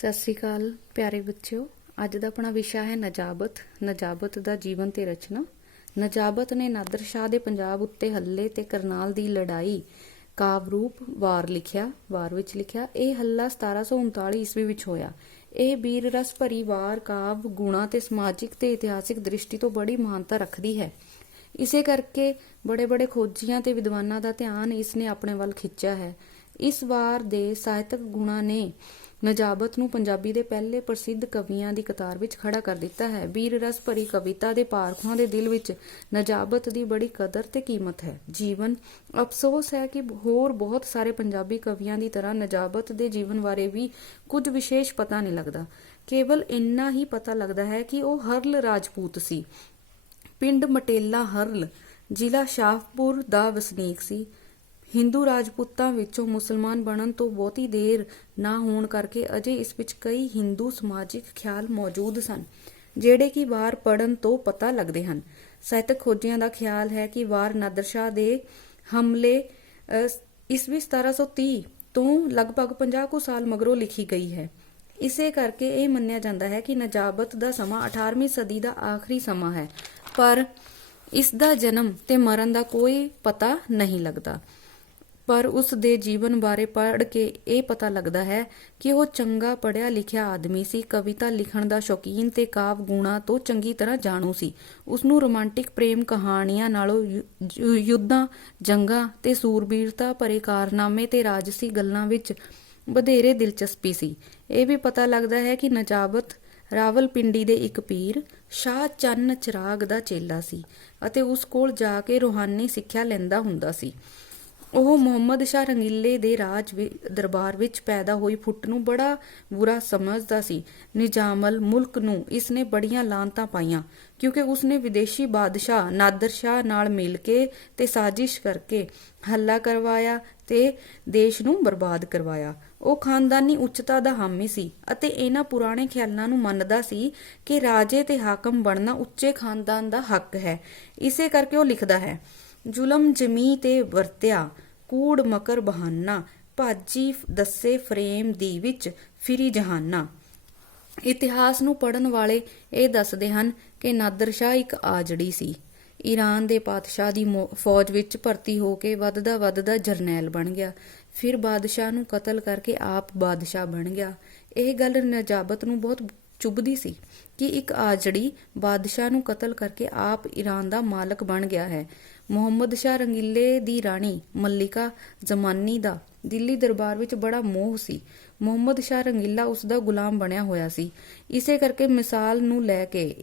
ਸਤਿ ਸ਼੍ਰੀ ਅਕਾਲ ਪਿਆਰੇ ਬੱਚਿਓ। ਅੱਜ ਦਾ ਆਪਣਾ ਵਿਸ਼ਾ ਹੈ ਨਜਾਬਤ ਦਾ ਜੀਵਨ ਤੇ ਰਚਨਾ। ਨਜਾਬਤ ਨੇ ਨਾਦਰ ਸ਼ਾਹ ਦੇ ਪੰਜਾਬ ਉੱਤੇ ਹੱਲੇ ਤੇ ਕਰਨਾਲ ਦੀ ਲੜਾਈ ਕਾਵ ਰੂਪ ਵਾਰ ਵਿੱਚ ਲਿਖਿਆ। ਇਹ ਹੱਲਾ 1739 ਈਸਵੀ ਵਿੱਚ ਹੋਇਆ। ਇਹ ਵੀਰ ਰਸ ਭਰੀ ਵਾਰ ਕਾਵ ਗੁਣਾ ਤੇ ਸਮਾਜਿਕ ਤੇ ਇਤਿਹਾਸਿਕ ਦ੍ਰਿਸ਼ਟੀ ਤੋਂ ਬੜੀ ਮਹਾਨਤਾ ਰੱਖਦੀ ਹੈ। ਇਸੇ ਕਰਕੇ ਬੜੇ ਖੋਜੀਆਂ ਤੇ ਵਿਦਵਾਨਾਂ ਦਾ ਧਿਆਨ ਇਸ ਨੇ ਆਪਣੇ ਵੱਲ ਖਿੱਚਿਆ ਹੈ। ਇਸ ਵਾਰ ਦੇ ਸਾਹਿਤਕ ਗੁਣਾਂ ਨੇ ਨਜਾਬਤ ਨੂੰ ਪੰਜਾਬੀ ਦੇ ਪਹਿਲੇ ਪ੍ਰਸਿੱਧ ਕਵੀਆਂ ਦੀ ਕਤਾਰ ਵਿੱਚ ਖੜਾ ਕਰ ਦਿੱਤਾ ਹੈ। ਵੀਰ ਰਸ ਭਰੀ ਕਵਿਤਾ ਦੇ ਪਾਰਖਾਂ ਦੇ ਦਿਲ ਵਿੱਚ ਨਜਾਬਤ ਦੀ ਬੜੀ ਕਦਰ ਤੇ ਕੀਮਤ ਹੈ। ਜੀਵਨ ਅਫਸੋਸ ਹੈ ਕਿ ਹੋਰ ਬਹੁਤ ਸਾਰੇ ਪੰਜਾਬੀ ਕਵੀਆਂ ਦੀ ਤਰ੍ਹਾਂ ਨਜਾਬਤ ਦੇ ਜੀਵਨ ਬਾਰੇ ਵੀ ਕੁਝ ਵਿਸ਼ੇਸ਼ ਪਤਾ ਨਹੀਂ ਲੱਗਦਾ। ਕੇਵਲ ਇੰਨਾ ਹੀ ਪਤਾ ਲੱਗਦਾ ਹੈ ਕਿ ਉਹ ਹਰਲ ਰਾਜਪੂਤ ਸੀ। ਪਿੰਡ ਮਟੇਲਾ ਹਰਲ, ਜ਼ਿਲ੍ਹਾ ਸ਼ਾਹਪੁਰ ਦਾ ਵਸਨੀਕ ਸੀ। ਹਿੰਦੂ ਰਾਜਪੂਤਾਂ ਵਿੱਚੋਂ ਮੁਸਲਮਾਨ ਬਣਨ ਤੋਂ ਬਹੁਤੀ ਦੇਰ ਨਾ ਹੋਣ ਕਰਕੇ ਅਜੇ ਇਸ ਵਿੱਚ ਕਈ ਹਿੰਦੂ ਸਮਾਜਿਕ ਖਿਆਲ ਮੌਜੂਦ ਸਨ, ਜਿਹੜੇ ਕਿ ਵਾਰ ਪੜ੍ਹਨ ਤੋਂ ਪਤਾ ਲੱਗਦੇ ਹਨ। ਸਾਹਿਤਕ ਖੋਜੀਆਂ ਦਾ ਖਿਆਲ ਹੈ ਕਿ ਵਾਰ ਨਾਦਰ ਸ਼ਾਹ ਦੇ ਹਮਲੇ ਈਸਵੀ 1730 ਤੋਂ ਲਗਭਗ 50 ਕੁ ਸਾਲ ਮਗਰੋਂ ਲਿਖੀ ਗਈ ਹੈ। ਇਸੇ ਕਰਕੇ ਇਹ ਮੰਨਿਆ ਜਾਂਦਾ ਹੈ ਕਿ ਨਜਾਬਤ ਦਾ ਸਮਾਂ 18ਵੀਂ ਸਦੀ ਦਾ ਆਖਰੀ ਸਮਾਂ ਹੈ, ਪਰ ਇਸ ਦਾ ਜਨਮ ਤੇ ਮਰਨ ਦਾ ਕੋਈ ਪਤਾ ਨਹੀਂ ਲੱਗਦਾ। ਪਰ ਉਸ ਦੇ ਜੀਵਨ ਬਾਰੇ ਪੜ੍ਹ ਕੇ ਇਹ ਪਤਾ ਲੱਗਦਾ ਹੈ ਕਿ ਉਹ ਚੰਗਾ ਪੜ੍ਹਿਆ ਲਿਖਿਆ ਆਦਮੀ ਸੀ, ਕਵਿਤਾ ਲਿਖਣ ਦਾ ਸ਼ੌਕੀਨ ਤੇ ਕਾਵ ਗੁਣਾਂ ਤੋਂ ਚੰਗੀ ਤਰ੍ਹਾਂ ਜਾਣੂ ਸੀ। ਉਸਨੂੰ ਰੋਮਾਂਟਿਕ ਪ੍ਰੇਮ ਕਹਾਣੀਆਂ ਨਾਲੋਂ ਯੁੱਧਾਂ, ਜੰਗਾਂ ਤੇ ਸੂਰਬੀਰਤਾ ਭਰੇ ਕਾਰਨਾਮੇ ਤੇ ਰਾਜਸੀ ਗੱਲਾਂ ਵਿੱਚ ਵਧੇਰੇ ਦਿਲਚਸਪੀ ਸੀ। ਇਹ ਵੀ ਪਤਾ ਲੱਗਦਾ ਹੈ ਕਿ ਨਜਾਬਤ ਰਾਵਲਪਿੰਡੀ ਦੇ ਇੱਕ ਪੀਰ ਸ਼ਾਹ ਚੰਨ ਚਿਰਾਗ ਦਾ ਚੇਲਾ ਸੀ ਅਤੇ ਉਸ ਕੋਲ ਜਾ ਕੇ ਰੂਹਾਨੀ ਸਿੱਖਿਆ ਲੈਂਦਾ ਹੁੰਦਾ ਸੀ। ਉਹ ਮੁਹੰਮਦ ਸ਼ਾਹ ਰੰਗੀਲੇ ਦੇ ਰਾਜ ਦਰਬਾਰ ਵਿੱਚ ਪੈਦਾ ਹੋਈ ਫੁੱਟ ਨੂੰ ਬੜਾ ਬੁਰਾ ਸਮਝਦਾ ਸੀ। ਨਿਜ਼ਾਮਲ ਮੁਲਕ ਨੂੰ ਇਸ ਨੇ ਬੜੀਆਂ ਲਾਹਨਤਾਂ ਪਾਈਆਂ, ਕਿਉਂਕਿ ਉਸਨੇ ਵਿਦੇਸ਼ੀ ਬਾਦਸ਼ਾਹ ਨਾਦਰ ਸ਼ਾਹ ਨਾਲ ਮਿਲ ਕੇ ਤੇ ਸਾਜ਼ਿਸ਼ ਕਰਕੇ ਹੱਲਾ ਕਰਵਾਇਆ ਤੇ ਦੇਸ਼ ਨੂੰ ਬਰਬਾਦ ਕਰਵਾਇਆ। ਉਹ ਖਾਨਦਾਨੀ ਉੱਚਤਾ ਦਾ ਹਾਮੀ ਸੀ ਅਤੇ ਇਹਨਾਂ ਪੁਰਾਣੇ ਖਿਆਲਾਂ ਨੂੰ ਮੰਨਦਾ ਸੀ ਕਿ ਰਾਜੇ ਤੇ ਹਾਕਮ ਬਣਨਾ ਉੱਚੇ ਖਾਨਦਾਨ ਦਾ ਹੱਕ ਹੈ। ਇਸੇ ਕਰਕੇ ਉਹ ਲਿਖਦਾ ਹੈ, ਜ਼ੁਲਮ ਜਮੀ ਤੇ ਵਰਤਿਆ, ਕੂੜ ਮਕਰ ਬਹਾਨਾ, ਭਾਜੀ ਦੱਸੇ ਫਰੇਮ ਦੀ ਵਿੱਚ ਫਿਰੀ ਜਹਾਨਾ। ਇਤਿਹਾਸ ਨੂੰ ਪੜ੍ਹਨ ਵਾਲੇ ਇਹ ਦੱਸਦੇ ਹਨ ਕਿ ਨਾਦਰ ਸ਼ਾਹ ਇੱਕ ਆਜੜੀ ਸੀ। ਈਰਾਨ ਦੇ ਪਾਤਸ਼ਾਹ ਦੀ ਫੌਜ ਵਿੱਚ ਭਰਤੀ ਹੋ ਕੇ ਵੱਧਦਾ ਜਰਨੈਲ ਬਣ ਗਿਆ। ਫਿਰ ਬਾਦਸ਼ਾਹ ਨੂੰ ਕਤਲ ਕਰਕੇ ਆਪ ਬਾਦਸ਼ਾਹ ਬਣ ਗਿਆ। ਇਹ ਗੱਲ ਨਜਾਬਤ ਨੂੰ ਬਹੁਤ ਚੁਭਦੀ ਸੀ ਕਿ ਇੱਕ ਆਜੜੀ ਬਾਦਸ਼ਾਹ ਨੂੰ ਕਤਲ ਕਰਕੇ ਆਪ ਈਰਾਨ ਦਾ ਮਾਲਕ ਬਣ ਗਿਆ ਹੈ। ਮੁਹੰਮਦ ਸ਼ਾਹ ਰੰਗੀਲੇ ਦੀ ਰਾਣੀ ਮੱਲਿਕਾ ਜ਼ਮਾਨੀ ਦਾ ਦਿੱਲੀ ਦਰਬਾਰ ਵਿੱਚ ਬੜਾ ਮੋਹ ਸੀ। ਮੁਹੰਮਦ ਸ਼ਾਹ ਰੰਗੀਲਾ ਉਸ ਦਾ ਗੁਲਾਮ ਬਣਿਆ ਹੋਇਆ ਸੀ। ਇਸੇ ਕਰਕੇ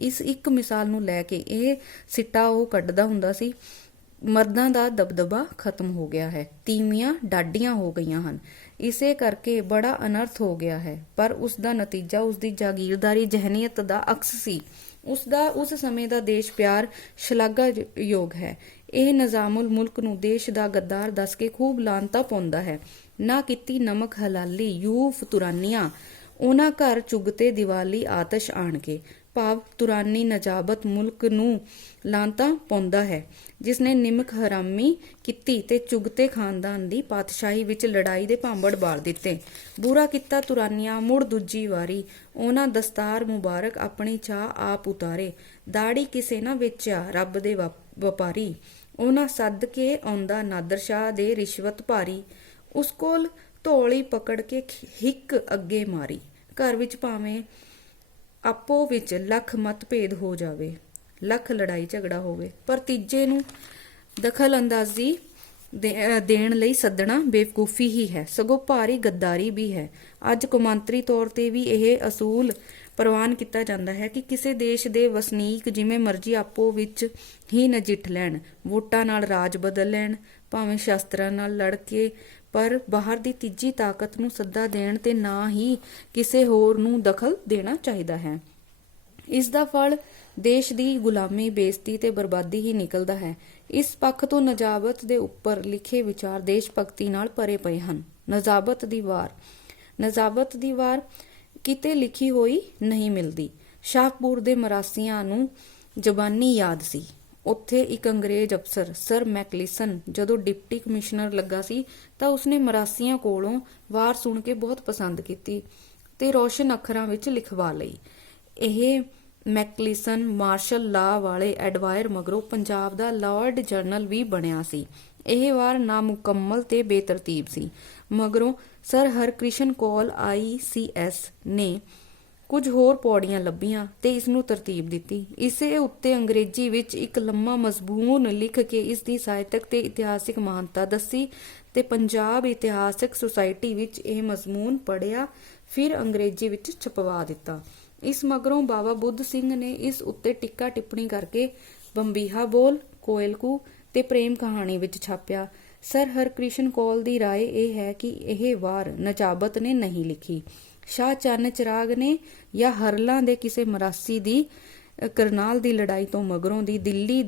ਇਸ ਇੱਕ ਮਿਸਾਲ ਨੂੰ ਲੈ ਕੇ ਇਹ ਸਿੱਟਾ ਉਹ ਕੱਢਦਾ ਹੁੰਦਾ ਸੀ, ਮਰਦਾਂ ਦਾ ਦਬਦਬਾ ਖਤਮ ਹੋ ਗਿਆ ਹੈ, ਤੀਵੀਆਂ ਡਾਢੀਆਂ ਹੋ ਗਈਆਂ ਹਨ। ਇਸੇ ਕਰਕੇ ਬੜਾ ਅਨਰਥ ਹੋ ਗਿਆ ਹੈ। ਪਰ ਉਸ ਦਾ ਨਤੀਜਾ ਉਸ ਦੀ ਜਾਗੀਰਦਾਰੀ ਜ਼ਹਿਨੀਅਤ ਦਾ ਅਕਸ ਸੀ। ਉਸ ਸਮੇਂ ਦਾ ਦੇਸ਼ ਪਿਆਰ ਸ਼ਲਾਘਾਯੋਗ ਹੈ। ਇਹ ਨਿਜ਼ਾਮੁਲ ਮੁਲਕ ਨੂੰ ਦੇਸ਼ ਦਾ ਗੱਦਾਰ ਦੱਸ ਕੇ ਖੂਬ ਲਾਹਨਤਾਂ ਪਾਉਂਦਾ ਹੈ। ਨਾ ਕੀਤੀ ਨਮਕ ਹਲਾਲੀ ਯੂਫ ਤੁਰਾਨੀਆਂ, ਉਹਨਾਂ ਘਰ ਚੁਗਤੇ ਦੀਵਾਲੀ ਆਤਸ਼ ਆਣ ਕੇ। ਭਾਵ ਤੁਰਾਨੀ ਨਜਾਬਤ ਮੁਲਕ ਨੂੰ ਲਾਹਨਤਾਂ ਪਾਉਂਦਾ ਹੈ, ਜਿਸ ਨੇ ਨਿਮਕ ਹਰਾਮੀ ਕੀਤੀ ਤੇ ਚੁਗਤੇ ਖਾਨਦਾਨ ਦੀ ਪਾਤਸ਼ਾਹੀ ਵਿੱਚ ਲੜਾਈ ਦੇ ਭਾਂਬੜ ਬਾਲ ਦਿੱਤੇ। ਬੁਰਾ ਕੀਤਾ ਤੁਰਾਨੀਆਂ ਮੁੜ ਦੂਜੀ ਵਾਰੀ, ਉਹਨਾਂ ਦਸਤਾਰ ਮੁਬਾਰਕ ਆਪਣੀ ਚਾਹ ਆਪ ਉਤਾਰੇ। ਦਾੜੀ ਕਿਸੇ ਨਾ ਵੇਚਿਆ ਰੱਬ ਦੇ ਵਪਾਰੀ, ਉਹਨਾਂ ਸੱਦ ਕੇ ਆਉਂਦਾ ਨਾਦਰ ਸ਼ਾਹ ਦੇ ਰਿਸ਼ਵਤ ਭਾਰੀ। ਉਸ ਕੋਲ ਧੌਲੀ ਪਕੜ ਕੇ ਹਿੱਕ ਅੱਗੇ ਮਾਰੀ। ਘਰ ਵਿੱਚ ਭਾਵੇਂ ਆਪੋ ਵਿੱਚ ਲੱਖ ਮਤਭੇਦ ਹੋ ਜਾਵੇ, ਲੱਖ ਲੜਾਈ ਝਗੜਾ ਹੋਵੇ, ਪਰ ਤੀਜੇ ਨੂੰ ਦਖਲ ਅੰਦਾਜ਼ੀ ਦੇਣ ਲਈ ਸੱਦਣਾ ਬੇਵਕੂਫੀ ਹੀ ਹੈ, ਸਗੋਂ ਭਾਰੀ ਗੱਦਾਰੀ ਵੀ ਹੈ। ਅੱਜ ਕੌਮਾਂਤਰੀ ਤੌਰ ਤੇ ਵੀ ਇਹ ਅਸੂਲ ਪ੍ਰਵਾਨ ਕੀਤਾ ਜਾਂਦਾ ਹੈ ਕਿ ਕਿਸੇ ਦੇਸ਼ ਦੇ ਵਸਨੀਕ ਜਿਵੇਂ ਮਰਜ਼ੀ ਆਪੋ ਵਿੱਚ ਹੀ ਨਜਿੱਠ ਲੈਣ, ਵੋਟਾਂ ਨਾਲ ਰਾਜ ਬਦਲ ਲੈਣ, ਭਾਵੇਂ ਸ਼ਸਤਰਾਂ ਨਾਲ ਲੜ ਕੇ, ਪਰ ਬਾਹਰ ਦੀ ਤੀਜੀ ਤਾਕਤ ਨੂੰ ਸੱਦਾ ਦੇਣ ਤੇ ਨਾ ਹੀ ਕਿਸੇ ਹੋਰ ਨੂੰ ਦਖਲ ਦੇਣਾ ਚਾਹੀਦਾ ਹੈ। ਇਸ ਦਾ ਫਲ ਦੇਸ਼ ਦੀ ਗੁਲਾਮੀ, ਬੇਇੱਜ਼ਤੀ ਤੇ ਬਰਬਾਦੀ ਹੀ ਨਿਕਲਦਾ ਹੈ। ਇਸ ਪੱਖ ਤੋਂ ਨਜਾਬਤ ਦੇ ਉੱਪਰ ਲਿਖੇ ਵਿਚਾਰ ਦੇਸ਼ ਭਗਤੀ ਨਾਲ ਭਰੇ ਪਏ ਹਨ। ਨਜਾਬਤ ਦੀ ਵਾਰ ਕਿਤੇ ਲਿਖੀ ਹੋਈ ਨਹੀਂ ਮਿਲਦੀ। ਸ਼ਾਹਪੁਰ ਦੇ ਮਰਾਸੀਆਂ ਨੂੰ ਜ਼ਬਾਨੀ ਯਾਦ ਸੀ। ਉੱਥੇ ਇੱਕ ਅੰਗਰੇਜ਼ ਅਫਸਰ ਸਰ ਮੈਕਲਿਸਨ ਜਦੋਂ ਡਿਪਟੀ ਕਮਿਸ਼ਨਰ ਲੱਗਾ ਸੀ ਤਾਂ ਉਸਨੇ ਮਰਾਸੀਆਂ ਕੋਲੋਂ ਵਾਰ ਸੁਣ ਕੇ ਬਹੁਤ ਪਸੰਦ ਕੀਤੀ। ਤੇ ਰੋਸ਼ਨ ਅੱਖਰਾਂ ਵਿੱਚ ਲਿਖਵਾ ਲਈ। ਇਹ ਮੈਕਲਿਸਨ ਮਾਰਸ਼ਲ ਲਾ ਵਾਲੇ ਐਡਵਾਇਰ ਮਗਰੋਂ ਪੰਜਾਬ ਦਾ ਲਾਰਡ ਜਨਰਲ ਵੀ ਬਣਿਆ ਸੀ। ਇਹ ਵਾਰ ਨਾਮੁਕੰਮਲ ਤੇ ਬੇਤਰਤੀਬ ਸੀ। ਮਗਰੋਂ ਸਰ ਹਰਕ੍ਰਿਸ਼ਨ ਕੌਲ ICS ਨੇ ਕੁਝ ਹੋਰ ਪੌੜੀਆਂ ਲੱਭੀਆਂ ਤੇ ਇਸ ਨੂੰ ਤਰਤੀਬ ਦਿੱਤੀ। ਇਸੇ ਉੱਤੇ ਅੰਗਰੇਜ਼ੀ ਵਿੱਚ ਇੱਕ ਲੰਮਾ ਮਜ਼ਮੂਨ ਲਿਖ ਕੇ ਇਸ ਦੀ ਸਾਹਿਤਕ ਤੇ ਇਤਿਹਾਸਿਕ ਮਾਨਤਾ ਦੱਸੀ ਤੇ ਪੰਜਾਬ ਇਤਿਹਾਸਕ ਸੁਸਾਇਟੀ ਵਿੱਚ ਇਹ ਮਜ਼ਮੂਨ ਪੜ੍ਹਿਆ, ਫਿਰ ਅੰਗਰੇਜ਼ੀ ਵਿੱਚ ਛਪਵਾ ਦਿੱਤਾ। ਇਸ ਮਗਰੋਂ ਬਾਬਾ ਬੁੱਧ ਸਿੰਘ ਨੇ ਇਸ ਉੱਤੇ ਟੀਕਾ ਟਿੱਪਣੀ ਕਰਕੇ ਬੰਬੀਹਾ ਬੋਲ, ਕੋਇਲਕੂ ਤੇ ਪ੍ਰੇਮ ਕਹਾਣੀ ਵਿੱਚ ਛਾਪਿਆ। ਸਰ ਹਰਕ੍ਰਿਸ਼ਨ ਕੌਲ ਦੀ ਰਾਏ ਇਹ ਹੈ ਕਿ ਇਹ ਵਾਰ ਨਜਾਬਤ ਨੇ ਨਹੀਂ ਲਿਖੀ। ਸ਼ਾਹ ਚੰਨ ਚਿਰਾਗ ਨੇ ਜਾਂ ਹਰਲਾਂ ਦੇ ਕਿਸੇ ਮਰਾਸੀ ਦੀ ਕਰਨਾਲ ਦੀ ਲੜਾਈ ਤੋਂ ਮਗਰੋਂ ਦੀ ਦਿੱਲੀ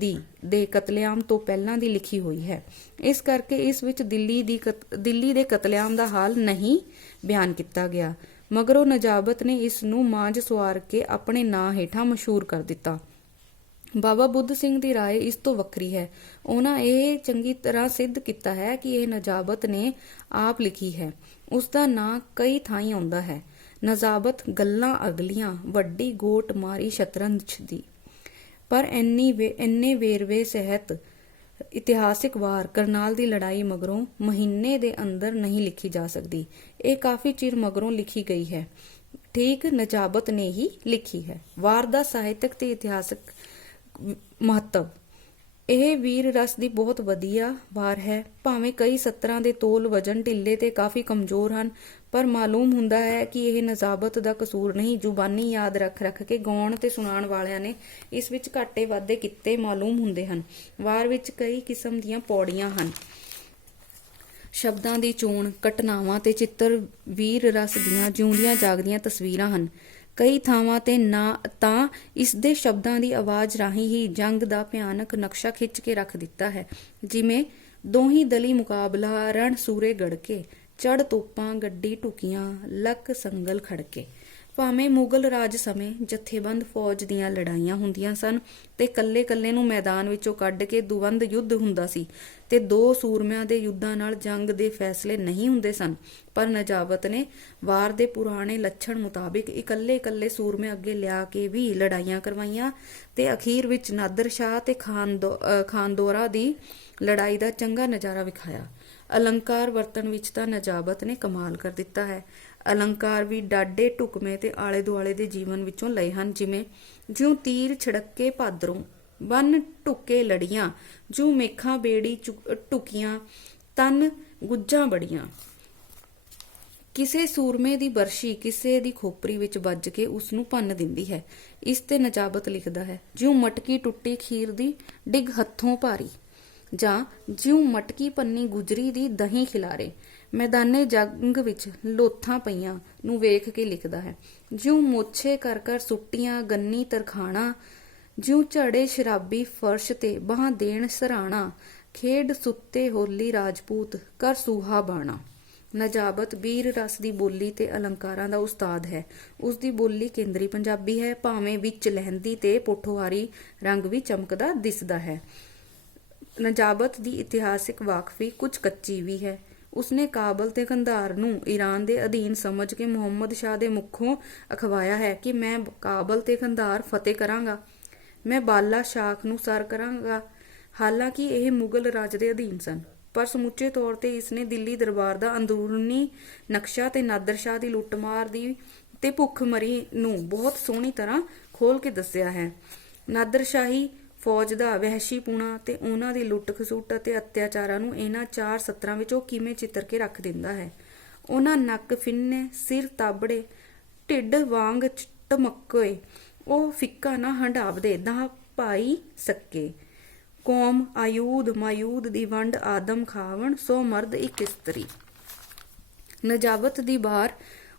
ਦੇ ਕਤਲੇਆਮ ਤੋਂ ਪਹਿਲਾਂ ਦੀ ਲਿਖੀ ਹੋਈ ਹੈ। ਇਸ ਕਰਕੇ ਇਸ ਵਿੱਚ ਦਿੱਲੀ ਦੇ ਕਤਲੇਆਮ ਦਾ ਹਾਲ ਨਹੀਂ ਬਿਆਨ ਕੀਤਾ ਗਿਆ। ਮਗਰੋਂ ਨਜਾਬਤ ਨੇ ਇਸ ਨੂੰ ਮਾਂਝ ਸਵਾਰ ਕੇ ਆਪਣੇ ਨਾਂ ਹੇਠਾਂ ਮਸ਼ਹੂਰ ਕਰ ਦਿੱਤਾ। ਬਾਬਾ ਬੁੱਧ ਸਿੰਘ ਦੀ ਰਾਏ ਇਸ ਤੋਂ ਵੱਖਰੀ ਹੈ। ਉਹਨਾਂ ਇਹ ਚੰਗੀ ਤਰ੍ਹਾਂ ਸਿੱਧ ਕੀਤਾ ਹੈ ਕਿ ਇਹ ਨਜਾਬਤ ਨੇ ਆਪ ਲਿਖੀ ਹੈ। ਉਸ ਦਾ ਨਾਂ ਕਈ ਥਾਈਂ ਆਉਂਦਾ ਹੈ। ਨਜਾਬਤ ਗੱਲਾਂ ਅਗਲੀਆਂ, ਵੱਡੀ ਗੋਟ ਮਾਰੀ ਸ਼ਤਰੰਜ ਦੀ। ਪਰ ਇੰਨੇ ਵੇਰਵੇ ਸਹਿਤ ਇਤਿਹਾਸਿਕ ਵਾਰ ਕਰਨਾਲ ਦੀ ਲੜਾਈ ਮਗਰੋਂ ਮਹੀਨੇ ਦੇ ਅੰਦਰ ਨਹੀਂ ਲਿਖੀ ਜਾ ਸਕਦੀ। ਇਹ ਕਾਫੀ ਚਿਰ ਮਗਰੋਂ ਲਿਖੀ ਗਈ ਹੈ। ਠੀਕ ਨਜਾਬਤ ਨੇ ਹੀ ਲਿਖੀ ਹੈ। ਵਾਰ ਦਾ ਸਾਹਿਤਕ ਤੇ ਇਤਿਹਾਸਕ ਮਹੱਤਵ। ਇਹ ਵੀਰ ਰਸ ਦੀ ਬਹੁਤ ਵਧੀਆ ਵਾਰ ਹੈ। ਭਾਵੇਂ ਕਈ ਸਤਰਾਂ ਦੇ ਤੋਲ ਵਜਨ ਢਿੱਲੇ ਤੇ ਕਾਫੀ ਕਮਜ਼ੋਰ ਹਨ, ਪਰ ਮਾਲੂਮ ਹੁੰਦਾ ਹੈ ਕਿ ਇਹ ਨਜਾਬਤ ਦਾ ਕਸੂਰ ਨਹੀਂ। ਜ਼ੁਬਾਨੀ ਯਾਦ ਰੱਖ ਕੇ ਗਾਉਣ ਤੇ ਸੁਣਾਉਣ ਵਾਲਿਆਂ ਨੇ ਇਸ ਵਿੱਚ ਘਾਟੇ ਵਾਧੇ ਕੀਤੇ ਮਾਲੂਮ ਹੁੰਦੇ ਹਨ। ਵਾਰ ਵਿੱਚ ਕਈ ਕਿਸਮ ਦੀਆਂ ਪੌੜੀਆਂ ਹਨ। ਸ਼ਬਦਾਂ ਦੀ ਚੋਣ, ਘਟਨਾਵਾਂ ਤੇ ਚਿੱਤਰ ਵੀਰ ਰਸ ਦੀਆਂ ਜਿਉਂਦੀਆਂ ਜਾਗਦੀਆਂ ਤਸਵੀਰਾਂ ਹਨ। ਕਈ ਥਾਵਾਂ ਤੇ ਨਾ ਤਾਂ ਇਸ ਦੇ ਸ਼ਬਦਾਂ ਦੀ ਆਵਾਜ਼ ਰਾਹੀਂ ਹੀ ਜੰਗ ਦਾ ਭਿਆਨਕ ਨਕਸ਼ਾ ਖਿੱਚ ਕੇ ਰੱਖ ਦਿੱਤਾ ਹੈ, ਜਿਵੇਂ ਦੋਹੀਂ ਦਲੀ ਮੁਕਾਬਲਾ, ਰਣ ਸੂਰੇ ਗੜਕੇ, ਚੜ ਤੋਪਾਂ ਗੱਡੀ ਟੁਕੀਆਂ, ਲੱਕ ਸੰਗਲ ਖੜਕੇ। ਭਾਵੇਂ ਮੁਗਲ ਰਾਜ ਸਮੇਂ ਜਥੇਬੰਦ ਫੌਜ ਦੀਆਂ ਲੜਾਈਆਂ ਹੁੰਦੀਆਂ ਸਨ ਤੇ ਕੱਲੇ ਨੂੰ ਮੈਦਾਨ ਵਿੱਚੋਂ ਕੱਢ ਕੇ ਦੁਵੰਦ ਯੁੱਧ ਹੁੰਦਾ ਸੀ ਤੇ ਦੋ ਸੂਰਮਿਆਂ ਦੇ ਯੁੱਧਾਂ ਨਾਲ ਜੰਗ ਦੇ ਫੈਸਲੇ ਨਹੀਂ ਹੁੰਦੇ ਸਨ, ਪਰ ਨਜਾਬਤ ਨੇ ਵਾਰ ਦੇ ਪੁਰਾਣੇ ਲੱਛਣ ਮੁਤਾਬਿਕ ਇਕੱਲੇ ਸੂਰਮੇ ਅੱਗੇ ਲਿਆ ਕੇ ਵੀ ਲੜਾਈਆਂ ਕਰਵਾਈਆਂ ਤੇ ਅਖੀਰ ਵਿੱਚ ਨਾਦਰ ਸ਼ਾਹ ਤੇ ਖਾਨਦੋਰਾ ਦੀ ਲੜਾਈ ਦਾ ਚੰਗਾ ਨਜ਼ਾਰਾ ਵਿਖਾਇਆ। ਅਲੰਕਾਰ ਵਰਤਣ ਵਿੱਚ ਤਾਂ ਨਜਾਬਤ ਨੇ ਕਮਾਲ ਕਰ ਦਿੱਤਾ ਹੈ। ਅਲੰਕਾਰ ਵੀ ਡਾਢੇ ਢੁਕਵੇਂ ਤੇ ਆਲੇ ਦੁਆਲੇ ਦੇ ਜੀਵਨ ਵਿੱਚੋਂ ਲਏ ਹਨ, ਜਿਵੇਂ ਜਿਉਂ ਤੀਰ ਛੜਕੇ ਭਾਦਰੋਂ, ਬੰਨ ਢੁੱਕੇ ਲੜੀਆਂ, ਜਿਉਂ ਮੇਖਾਂ ਬੇੜੀ ਢੁਕੀਆਂ, ਤਨ ਗੁੱਜਾਂ ਬੜੀਆਂ। ਕਿਸੇ ਸੂਰਮੇ ਦੀ ਬਰਸ਼ੀ ਕਿਸੇ ਦੀ ਖੋਪਰੀ ਵਿੱਚ ਵੱਜ ਕੇ ਉਸ ਨੂੰ ਭੰਨ ਦਿੰਦੀ ਹੈ। ਇਸ ਤੇ ਨਜਾਬਤ ਲਿਖਦਾ ਹੈ, ਜਿਉਂ ਮਟਕੀ ਟੁੱਟੀ ਖੀਰ ਦੀ ਡਿੱਗ ਹੱਥੋਂ ਭਾਰੀ, ਜਾਂ ਜਿਉਂ ਮਟਕੀ ਪੰਨੀ ਗੁਜਰੀ ਦੀ ਦਹੀਂ ਖਿਲਾਰੇ। ਮੈਦਾਨੇ ਜੰਗ ਵਿੱਚ ਲੋਥਾਂ ਪਈਆਂ ਨੂੰ ਵੇਖ ਕੇ ਲਿਖਦਾ ਹੈ, ਜਿਉਂ ਮੋਛੇ ਕਰ ਸੁੱਟੀਆਂ ਗੰਨੀ ਤਰਖਾਣਾ, ਜਿਉਂ ਝੜੇ ਸ਼ਰਾਬੀ ਫਰਸ਼ ਤੇ ਬਾਹਾਂ ਦੇਣ ਸਰਾਣਾ, ਖੇਡ ਸੁੱਤੇ ਹੋਲੀ ਰਾਜਪੂਤ ਕਰ ਸੂਹਾ ਬਾਣਾ। ਨਜਾਬਤ ਵੀਰ ਰਸ ਦੀ ਬੋਲੀ ਤੇ ਅਲੰਕਾਰਾਂ ਦਾ ਉਸਤਾਦ ਹੈ। ਉਸ ਦੀ ਬੋਲੀ ਕੇਂਦਰੀ ਪੰਜਾਬੀ ਹੈ, ਭਾਵੇਂ ਵਿੱਚ ਲਹਿੰਦੀ ਤੇ ਪੋਠੋਹਾਰੀ ਰੰਗ ਵੀ ਚਮਕਦਾ ਦਿਸਦਾ ਹੈ। ਨਜਾਬਤ ਦੀ ਇਤਿਹਾਸਿਕ ਵਾਕਫੀ ਕੁਝ ਕੱਚੀ ਵੀ ਹੈ। ਉਸਨੇ ਕਾਬਲ ਤੇ ਕੰਧਾਰ ਨੂੰ ਈਰਾਨ ਦੇ ਅਧੀਨ ਸਮਝ ਕੇ ਮੁਹੰਮਦ ਸ਼ਾਹ ਦੇ ਮੁਖੋਂ ਅਖਵਾਇਆ ਹੈ ਕਿ ਮੈਂ ਕਾਬਲ ਤੇ ਕੰਧਾਰ ਫਤਿਹ ਕਰਾਂਗਾ, ਮੈਂ ਬਾਲਾ ਸ਼ਾਖ ਨੂੰ ਸਰ ਕਰਾਂਗਾ। ਹਾਲਾਂਕਿ ਇਹ ਮੁਗਲ ਰਾਜ ਦੇ ਅਧੀਨ ਸਨ, ਪਰ ਸਮੁੱਚੇ ਤੌਰ ਤੇ ਇਸਨੇ ਦਿੱਲੀ ਦਰਬਾਰ ਦਾ ਅੰਦਰੂਨੀ ਨਕਸ਼ਾ ਤੇ ਨਾਦਰ ਸ਼ਾਹ ਦੀ ਲੁੱਟਮਾਰ ਦੀ ਤੇ ਭੁੱਖਮਰੀ ਨੂੰ ਬਹੁਤ ਸੋਹਣੀ ਤਰ੍ਹਾਂ ਖੋਲ ਕੇ ਦੱਸਿਆ ਹੈ। ਨਾਦਰ ਸ਼ਾਹੀ ਫੌਜ ਦਾ ਵਹਿਸ਼ੀਪੁਣਾ ਤੇ ਉਹਨਾਂ ਦੀ ਲੁੱਟ ਖਸੁੱਟ ਅਤੇ ਅਤਿਆਚਾਰਾਂ ਨੂੰ ਇਹਨਾਂ 4 ਸਤਰਾਂ ਵਿੱਚ ਉਹ ਕਿਵੇਂ ਚਿੱਤਰ ਕੇ ਰੱਖ ਦਿੰਦਾ ਹੈ। ਉਹਨਾਂ ਨੱਕ ਫਿੰਨੇ, ਸਿਰ ਤਾਬੜੇ, ਢਿੱਡ ਵਾਂਗ ਟਮਕੇ, ਉਹ ਫਿੱਕਾ ਨਾ ਹੰਢਾਵਦੇ ਦਾ ਭਾਈ ਸਕੇ। ਕੌਮ ਆਯੂਦ ਮਾਯੂਦ ਦੀ ਵੰਡ ਆਦਮ ਖਾਵਣ, ਸੋ ਮਰਦ ਇੱਕ ਇਸਤਰੀ। ਨਜਾਬਤ ਦੀ ਬਾਰ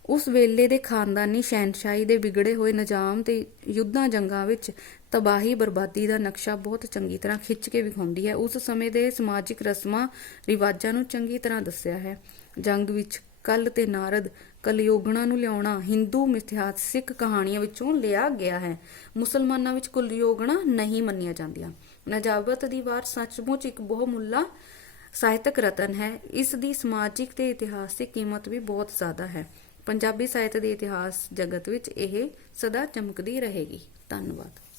ਉਸ ਵੇਲੇ ਦੇ ਖਾਨਦਾਨੀ ਸ਼ਹਿਨਸ਼ਾਹੀ ਦੇ ਵਿਗੜੇ ਹੋਏ ਨਿਜ਼ਾਮ ਤੇ ਯੁੱਧਾਂ ਜੰਗਾਂ ਵਿੱਚ ਤਬਾਹੀ ਬਰਬਾਦੀ ਦਾ ਨਕਸ਼ਾ ਬਹੁਤ ਚੰਗੀ ਤਰ੍ਹਾਂ ਖਿੱਚ ਕੇ ਵਿਖਾਉਂਦੀ ਹੈ। ਉਸ ਸਮੇਂ ਦੇ ਸਮਾਜਿਕ ਰਸਮਾਂ ਰਿਵਾਜਾਂ ਨੂੰ ਚੰਗੀ ਤਰ੍ਹਾਂ ਦੱਸਿਆ ਹੈ। ਜੰਗ ਵਿੱਚ ਕਲ ਤੇ ਨਾਰਦ ਕਲਯੋਗਣਾ ਨੂੰ ਲਿਆਉਣਾ ਹਿੰਦੂ ਮਿਥਿਹਾਸਿਕ ਕਹਾਣੀਆਂ ਵਿੱਚੋਂ ਲਿਆ ਗਿਆ ਹੈ। ਮੁਸਲਮਾਨਾਂ ਵਿੱਚ ਕਲਯੋਗਣਾ ਨਹੀਂ ਮੰਨੀਆਂ ਜਾਂਦੀਆਂ। ਨਜਾਬਤ ਦੀ ਵਾਰ ਸੱਚਮੁੱਚ ਇੱਕ ਬਹੁਮੁੱਲਾ ਸਾਹਿਤਕ ਰਤਨ ਹੈ। ਇਸ ਦੀ ਸਮਾਜਿਕ ਤੇ ਇਤਿਹਾਸਿਕ ਕੀਮਤ ਵੀ ਬਹੁਤ ਜ਼ਿਆਦਾ ਹੈ। ਪੰਜਾਬੀ ਸਾਹਿਤ ਦੇ ਇਤਿਹਾਸ ਜਗਤ ਵਿੱਚ ਇਹ ਸਦਾ ਚਮਕਦੀ ਰਹੇਗੀ। ਧੰਨਵਾਦ।